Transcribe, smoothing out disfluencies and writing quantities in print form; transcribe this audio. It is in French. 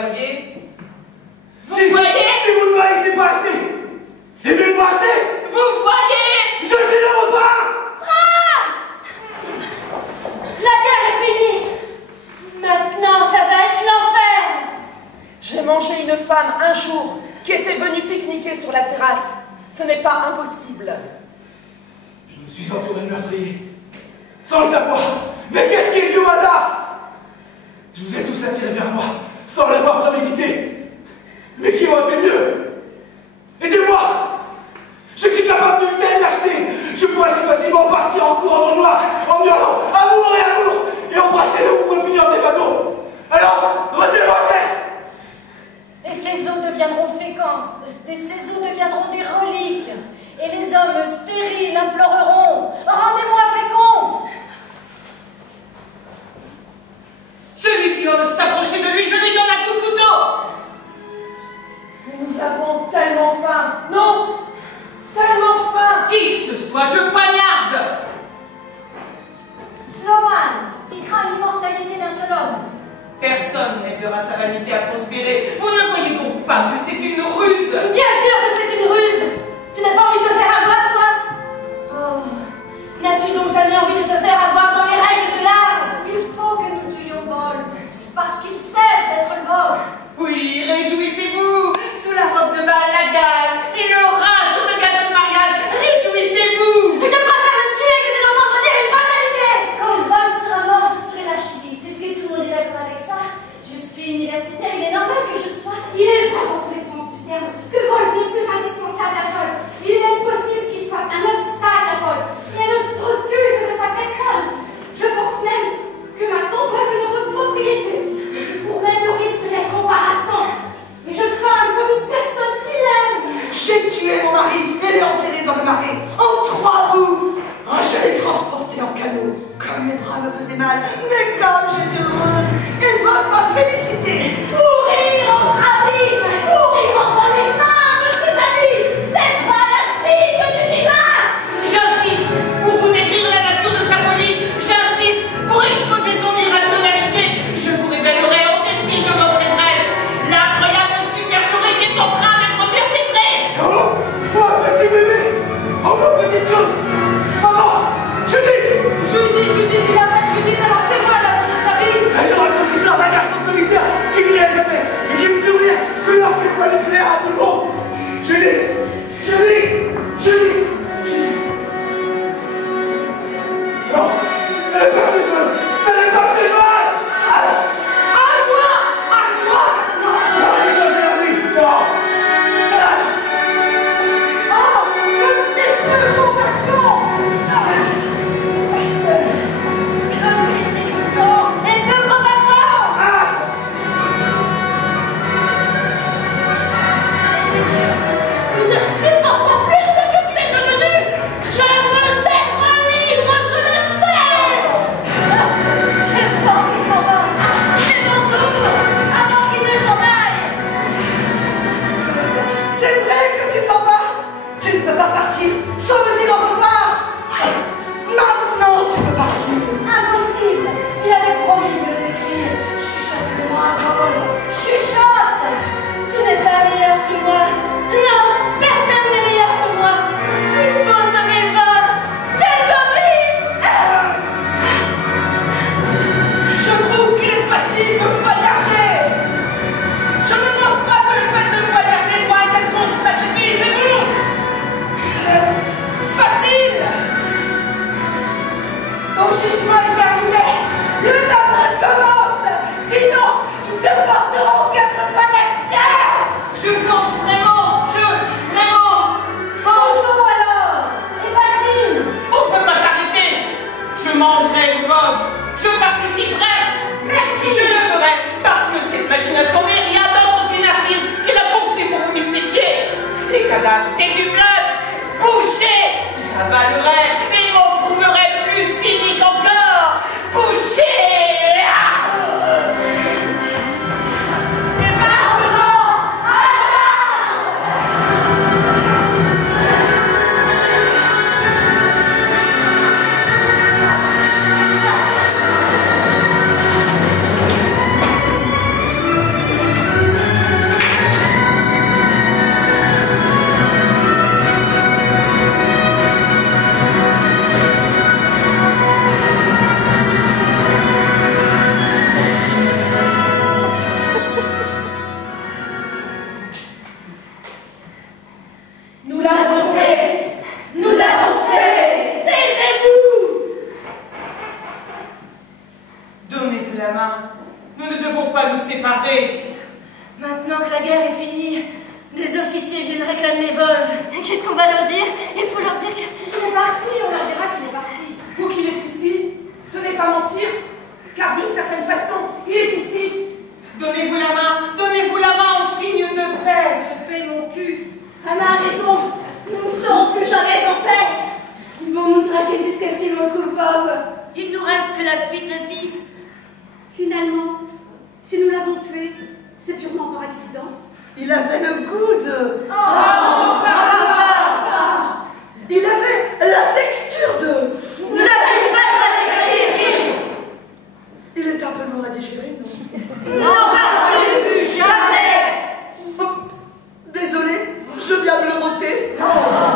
voyez? Vous Si voyez? Si vous ne voyez, c'est pas assez. Aimez-moi assez. Vous voyez? Je suis le repas. La guerre est finie. Maintenant, ça va être l'enfer. J'ai mangé une femme un jour qui était venue pique-niquer sur la terrasse. Ce n'est pas impossible. Je me suis entouré de meurtriers, sans le savoir. Mais qu'est-ce qui est dû au hasard? Je vous ai tous attirés vers moi, sans l'avoir prémédité. Mais qui aurait fait mieux? Aidez-moi! Je suis capable d'une telle lâcheté. Je pourrais si facilement partir en courant dans le noir, en hurlant amour et amour, et embrasser le bout répugnant des wagons. Alors, retenez-moi en terre! Et ces os deviendront féconds, ces os deviendront des reliques. Et les hommes stériles imploreront, rendez-moi fécond. Celui qui ose s'approcher de lui, je lui donne un coup de couteau! Mais nous avons tellement faim. Non, tellement faim. Qui que ce soit, je poignarde! Sloman, qui craint l'immortalité d'un seul homme. Personne n'aidera sa vanité à prospérer. Vous ne voyez donc pas que c'est une ruse? Bien sûr que c'est une ruse. Tu n'as pas envie de te faire avoir, toi? Oh, n'as-tu donc jamais envie de te faire avoir dans les règles de l'art? Il faut que nous tuions Wolf, parce qu'il cesse d'être le vôtre. Oui, réjouissez-vous! Sous la robe de bal, la gale, et le rat sur le gâteau de mariage, réjouissez-vous! Je préfère le tuer que de l'entendre dire une banalité. Quand Wolf sera mort, je serai l'archiviste. Est-ce que tout le monde est d'accord avec ça? Je suis universitaire, il est normal que je sois. Il est vrai dans tous les sens du terme que Wolf n'est plus indispensable à Paul. Il est même possible qu'il soit un obstacle à Paul et un autre culte de sa personne. Je pense même que maintenant Wolf est notre propriété et qu'il court même le risque d'être embarrassant. Mais je parle comme une personne qui l'aime. J'ai tué mon mari et l'ai enterré dans le marais, en 3 bouts. Oh, je l'ai transporté en canot, comme mes bras me faisaient mal, mais comme j'étais heureuse, il va m'a félicité. Mourir entre amis, mourir entre les mains de ses amis. N'est-ce pas la signe du divin? J'insiste pour vous décrire la nature de sa folie. J'insiste pour exposer son irrationalité. Je vous révélerai en dépit de votre ivresse l'incroyable supercherie qui est en train d'être perpétrée. Oh, moi, petit bébé! Oh, ma petite chose! Maman! Judith! Judith, tu l'appelles Judith alors que c'est moi la de sa vie. Je raconte l'histoire d'un garçon solitaire qui vient la main. Nous ne devons pas nous séparer. Maintenant que la guerre est finie, des officiers viennent réclamer Volve. Qu'est-ce qu'on va leur dire? Il faut leur dire qu'il est parti. On leur dira qu'il est parti. Ou qu'il est ici. Ce n'est pas mentir, car d'une certaine façon, il est ici. Donnez-vous la main en signe de paix. Je fais mon cul. Anna a raison. Nous ne serons plus jamais en paix. Ils vont nous traquer jusqu'à ce qu'ils retrouvent Bob. Il nous reste que la fuite de vie. Finalement, si nous l'avons tué, c'est purement par accident. Il avait le goût de... Ah, Il avait la texture de... nous n'avons pas Il est un peu lourd à digérer, non? n'en parle plus jamais. Oh, désolé, je viens de le roter. Oh.